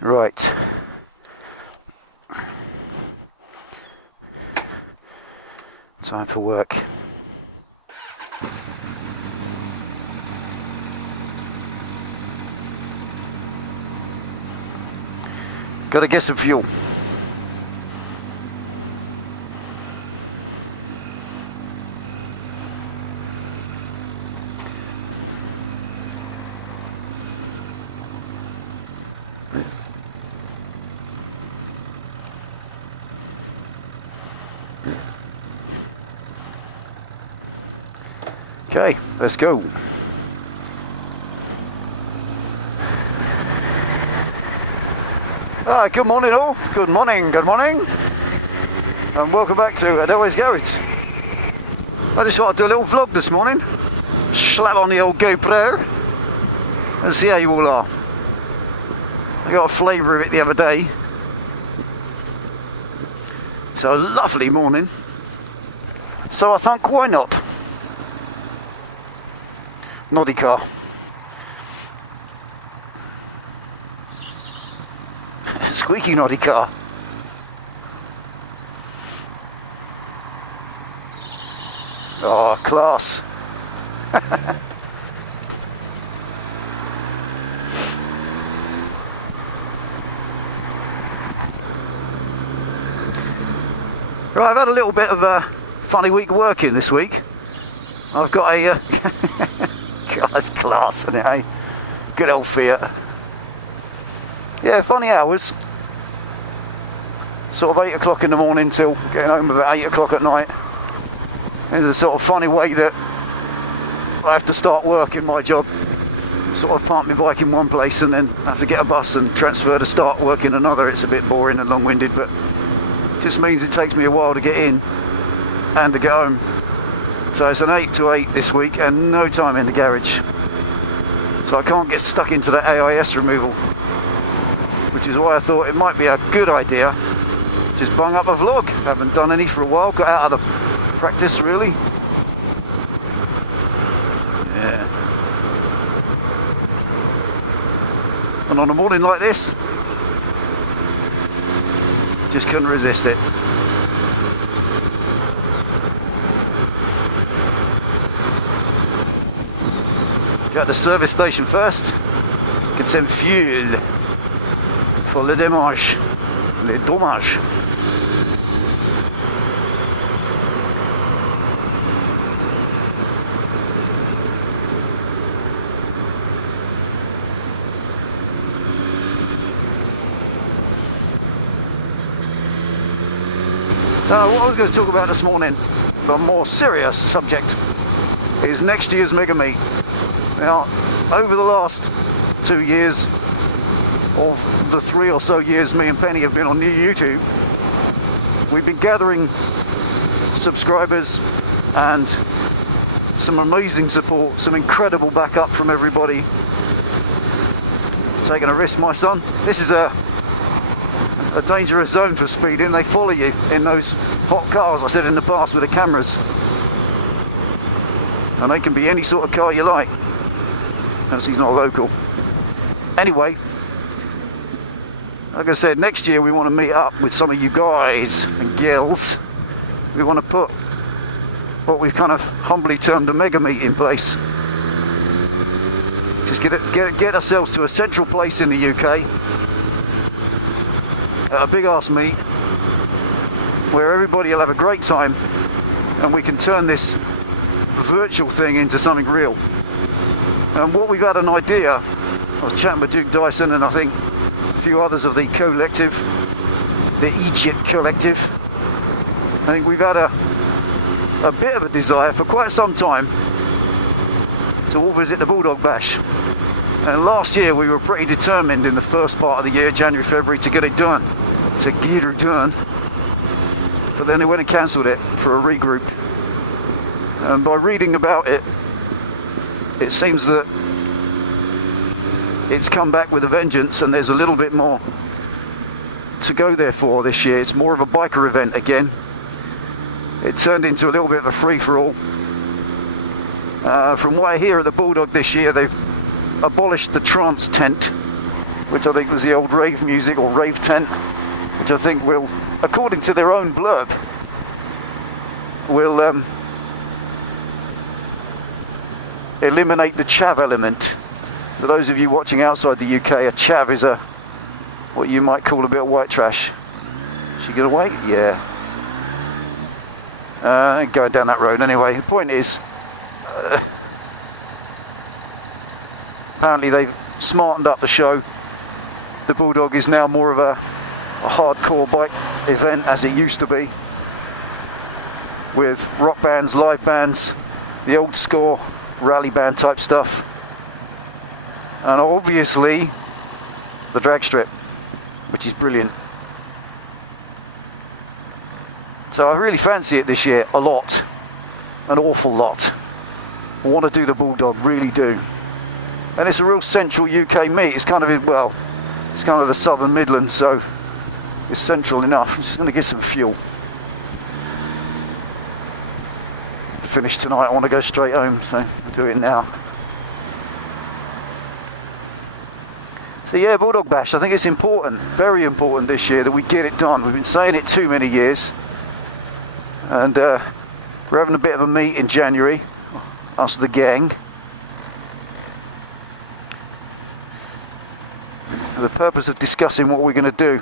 Right. Time for work. Gotta get some fuel. Okay, let's go. Good morning all, good morning, and welcome back to Delboy's Garage. I just want to do a little vlog this morning, slap on the old GoPro and see how you all are. I got a flavour of it the other day. It's a lovely morning, so I thought, why not? Noddy car. Squeaky noddy car. Oh, class. Right, I've had a little bit of a funny week working this week. I've got a God, it's class, isn't it, eh? Good old Fiat. Yeah, funny hours. Sort of 8 o'clock in the morning till getting home about 8 o'clock at night. There's a sort of funny way that I have to start work in my job. Sort of park my bike in one place and then have to get a bus and transfer to start work in another. It's a bit boring and long-winded, but it just means it takes me a while to get in and to get home. So it's an 8 to 8 this week and no time in the garage. So I can't get stuck into the AIS removal, which is why I thought it might be a good idea. Just bung up a vlog. Haven't done any for a while, got out of the practice really. Yeah. And on a morning like this, just couldn't resist it. Go to the service station first, get some fuel for le dommage. Le dommage. So what I was going to talk about this morning, the more serious subject, is next year's Mega Meet. Now, over the last 2 years, of the 3 or so years me and Penny have been on new YouTube, we've been gathering subscribers and some amazing support, some incredible backup from everybody. Taking a risk, my son. This is a dangerous zone for speeding. They follow you in those hot cars, I said in the past, with the cameras. And they can be any sort of car you like. As he's not local. Anyway, like I said, next year we want to meet up with some of you guys and girls. We want to put what we've kind of humbly termed a mega meet in place. Just get ourselves to a central place in the UK, at a big ass meet, where everybody will have a great time, and we can turn this virtual thing into something real. And what we've had an idea, I was chatting with Duke Dyson and I think a few others of the collective, the Egypt collective. I think we've had a bit of a desire for quite some time to all visit the Bulldog Bash. And last year we were pretty determined in the first part of the year, January, February, to get it done. But then they went and cancelled it for a regroup. And by reading about it, it seems that it's come back with a vengeance, and there's a little bit more to go there for this year. It's more of a biker event again. It turned into a little bit of a free-for-all. From what I hear at the Bulldog this year, they've abolished the trance tent, which I think was the old rave music or rave tent, which I think will, according to their own blurb, will eliminate the chav element. For those of you watching outside the UK, a chav is what you might call a bit of white trash. Is she gonna wait? Yeah. Going down that road anyway. The point is, apparently they've smartened up the show. The Bulldog is now more of a hardcore bike event as it used to be, with rock bands, live bands, the old score rally band type stuff, and obviously the drag strip, which is brilliant. So I really fancy it this year a lot, an awful lot. I want to do the Bulldog, really do. And it's a real central UK meet. It's kind of it's kind of the southern Midlands, so it's central enough. I'm just going to get some fuel. Finish tonight, I want to go straight home, so I'll do it now. So yeah, Bulldog Bash, I think it's important, very important this year that we get it done. We've been saying it too many years, and we're having a bit of a meet in January, us the gang. For the purpose of discussing what we're going to do,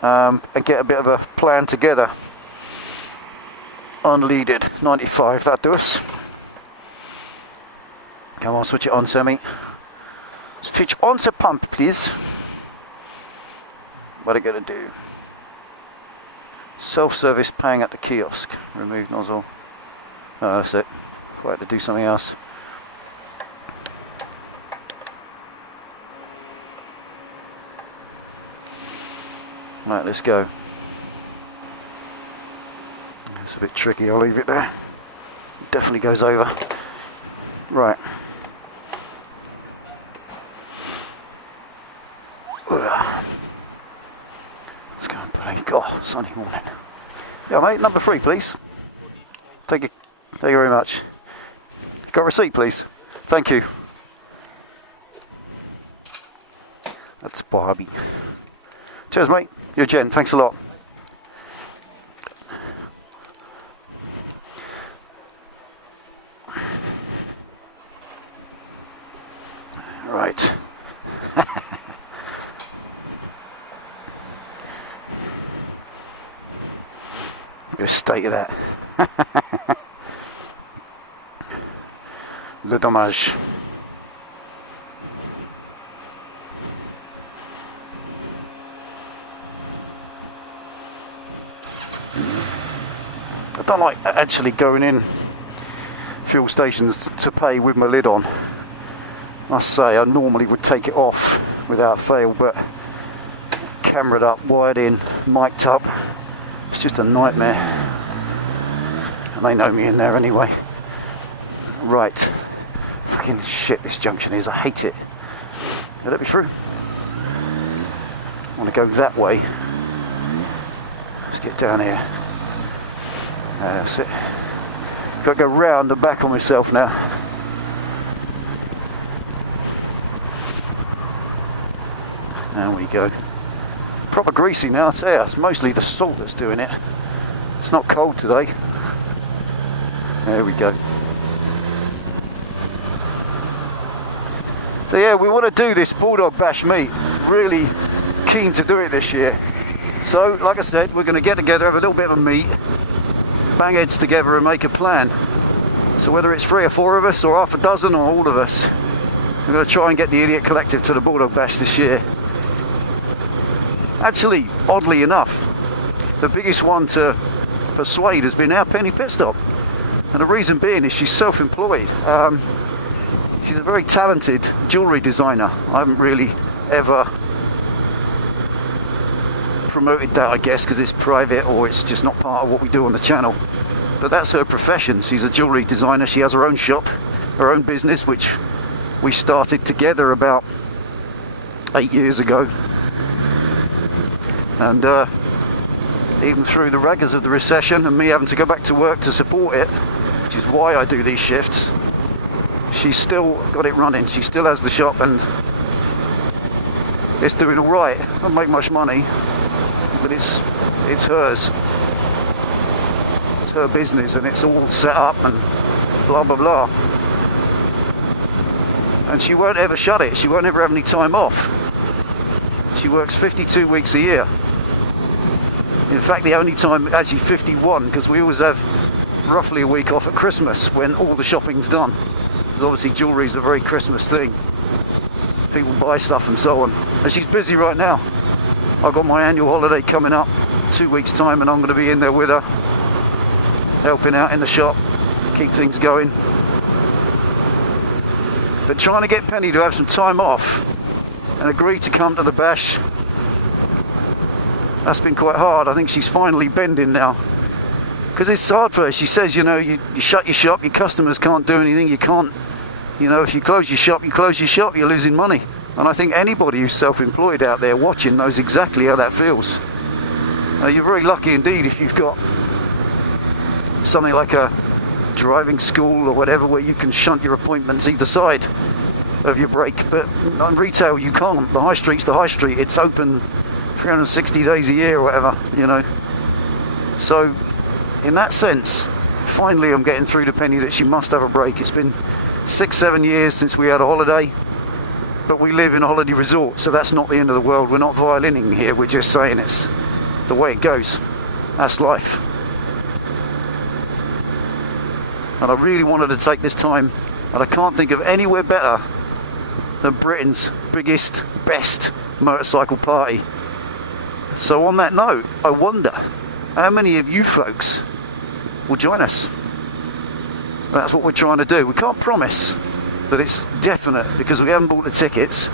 and get a bit of a plan together. Unleaded 95, that'll do us. Come on, switch it on, Sammy. Switch on the pump, please. What are you going to do? Self-service paying at the kiosk. Remove nozzle. Oh, that's it. If I had to do something else. Right, let's go. It's a bit tricky, I'll leave it there. It definitely goes over. Right. Let's go and play. Oh, sunny morning. Yeah, mate, number 3, please. Thank you very much. Got a receipt, please. Thank you. That's Barbie. Cheers, mate. You're a gent. Thanks a lot. Right. Good state of that. Le dommage. I don't like actually going in fuel stations to pay with my lid on. I must say, I normally would take it off without fail, but camered up, wired in, mic'd up, it's just a nightmare. And they know me in there anyway. Right. Fucking shit this junction is, I hate it. Let me through. I want to go that way. Let's get down here. That's it. Got to go round and back on myself now. There we go. Proper greasy now, I tell you. It's mostly the salt that's doing it. It's not cold today. There we go. So yeah, we want to do this Bulldog Bash meet. Really keen to do it this year. So, like I said, we're going to get together, have a little bit of a meet, bang heads together and make a plan. So whether it's 3 or 4 of us, or half a dozen, or all of us, we're going to try and get the Idiot Collective to the Bulldog Bash this year. Actually, oddly enough, the biggest one to persuade has been our Penny Pitstop. And the reason being is she's self-employed. She's a very talented jewellery designer. I haven't really ever promoted that, I guess, because it's private or it's just not part of what we do on the channel. But that's her profession. She's a jewellery designer. She has her own shop, her own business, which we started together about 8 years ago. And even through the rigours of the recession and me having to go back to work to support it, which is why I do these shifts, she's still got it running. She still has the shop and it's doing all right. Don't make much money, but it's hers. It's her business, and it's all set up and blah blah blah. And she won't ever shut it. She won't ever have any time off. She works 52 weeks a year. In fact, the only time, actually 51, because we always have roughly a week off at Christmas when all the shopping's done. Because obviously jewellery is a very Christmas thing. People buy stuff and so on. And she's busy right now. I've got my annual holiday coming up 2 weeks time, and I'm going to be in there with her, helping out in the shop, keep things going. But trying to get Penny to have some time off and agree to come to the bash, that's been quite hard. I think she's finally bending now, because it's hard for her. She says, you know, you shut your shop, your customers can't do anything, you can't, you know, if you close your shop, you're losing money. And I think anybody who's self-employed out there watching knows exactly how that feels. You're very lucky indeed if you've got something like a driving school or whatever, where you can shunt your appointments either side of your break. But on retail you can't. The high street's the high street. It's open 360 days a year or whatever, you know. So in that sense, finally I'm getting through to Penny that she must have a break. It's been 6-7 years since we had a holiday, but we live in a holiday resort, so that's not the end of the world. We're not violining here, we're just saying it's the way it goes. That's life. And I really wanted to take this time, and I can't think of anywhere better than Britain's biggest, best motorcycle party. So on that note, I wonder how many of you folks will join us. That's what we're trying to do. We can't promise that it's definite because we haven't bought the tickets,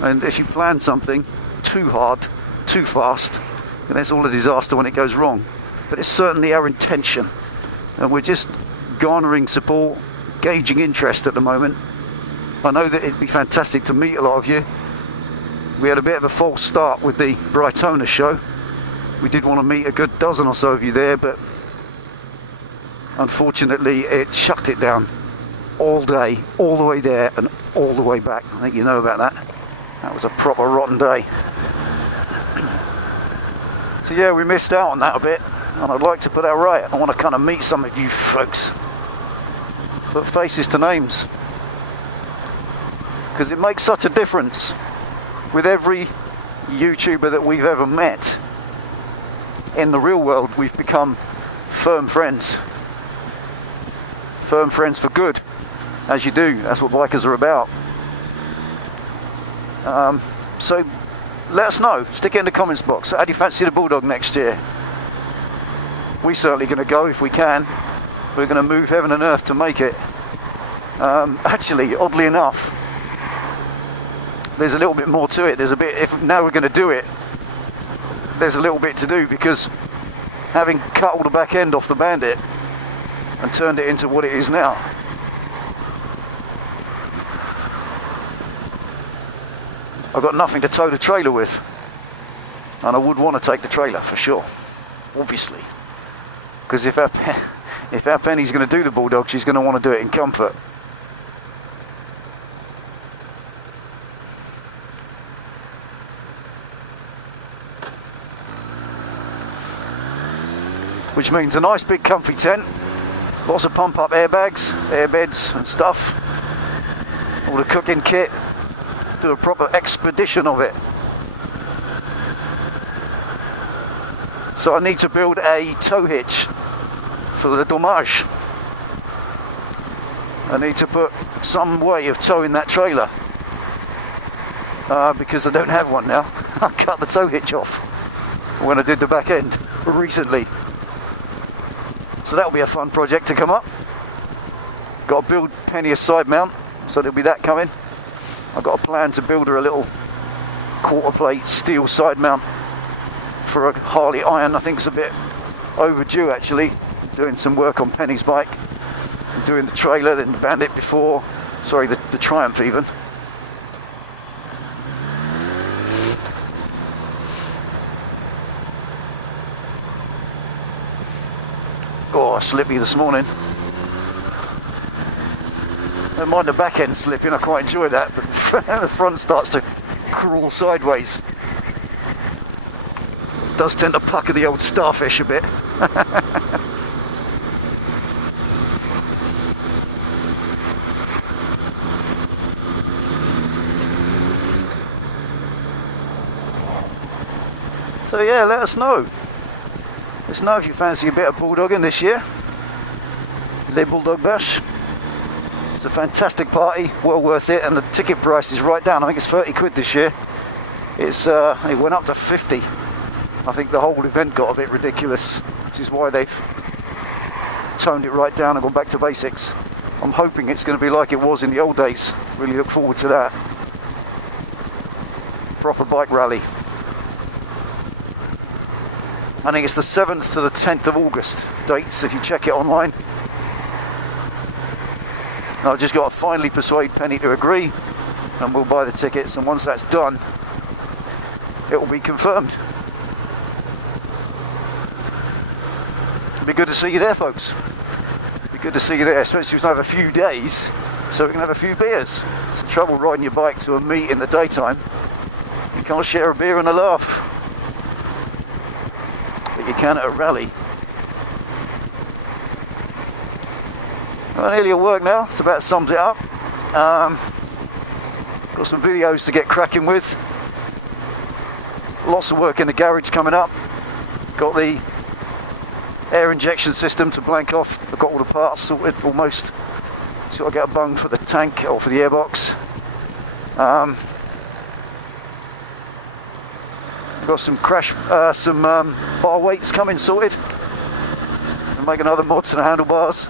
and if you plan something too hard, too fast, then it's all a disaster when it goes wrong. But it's certainly our intention, and we're just garnering support, gauging interest at the moment. I know that it'd be fantastic to meet a lot of you. We had a bit of a false start with the Brightona show. We did want to meet a good dozen or so of you there, but unfortunately it shut it down all day, all the way there and all the way back. I think you know about that. That was a proper rotten day. So yeah, we missed out on that a bit, and I'd like to put that right. I want to kind of meet some of you folks, put faces to names, because it makes such a difference with every YouTuber that we've ever met. In the real world, we've become firm friends. Firm friends for good, as you do. That's what bikers are about. So let us know. Stick it in the comments box. How do you fancy the Bulldog next year? We're certainly going to go if we can. We're going to move heaven and earth to make it. Actually, oddly enough, there's a little bit more to it. There's a bit, if now we're going to do it, there's a little bit to do, because having cut all the back end off the Bandit and turned it into what it is now, I've got nothing to tow the trailer with, and I would want to take the trailer for sure, obviously, because if our Penny's going to do the Bulldog, she's going to want to do it in comfort. Which means a nice big comfy tent, lots of pump up airbags, airbeds and stuff, all the cooking kit, do a proper expedition of it. So I need to build a tow hitch for the Dommage. I need to put some way of towing that trailer, because I don't have one now. I cut the tow hitch off when I did the back end recently. So that'll be a fun project to come up. Got to build Penny a side mount, so there'll be that coming. I've got a plan to build her a little quarter plate steel side mount for a Harley Iron. I think it's a bit overdue actually. Doing some work on Penny's bike, doing the trailer, then the Bandit before, sorry, the Triumph even. Oh, slippy this morning. Don't mind the back end slipping, I quite enjoy that, but the front starts to crawl sideways. It does tend to pucker the old starfish a bit. So yeah, let us know. Let us know if you fancy a bit of bulldogging this year. The Bulldog Bash. It's a fantastic party, well worth it, and the ticket price is right down. I think it's 30 quid this year. It went up to 50. I think the whole event got a bit ridiculous, which is why they've toned it right down and gone back to basics. I'm hoping it's going to be like it was in the old days. Really look forward to that. Proper bike rally. I think it's the 7th to the 10th of August dates if you check it online. And I've just got to finally persuade Penny to agree, and we'll buy the tickets, and once that's done it will be confirmed. It'll be good to see you there, folks. It'll be good to see you there, especially if we have a few days so we can have a few beers. It's the trouble riding your bike to a meet in the daytime. You can't share a beer and a laugh, but you can at a rally. Well, nearly at work now, so that sums it up. Got some videos to get cracking with. Lots of work in the garage coming up. Got the air injection system to blank off. I've got all the parts sorted almost. So I've got a bung for the tank or for the airbox. I've got some bar weights coming sorted. And make another mod to the handlebars.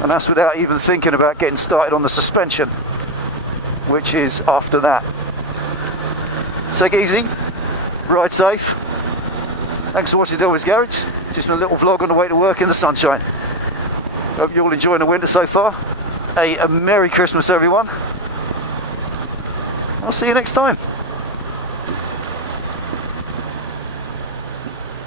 And that's without even thinking about getting started on the suspension, which is after that. Take it easy, ride safe. Thanks for watching Delboy's Garage. Just been a little vlog on the way to work in the sunshine. Hope you're all enjoying the winter so far. A Merry Christmas, everyone. I'll see you next time.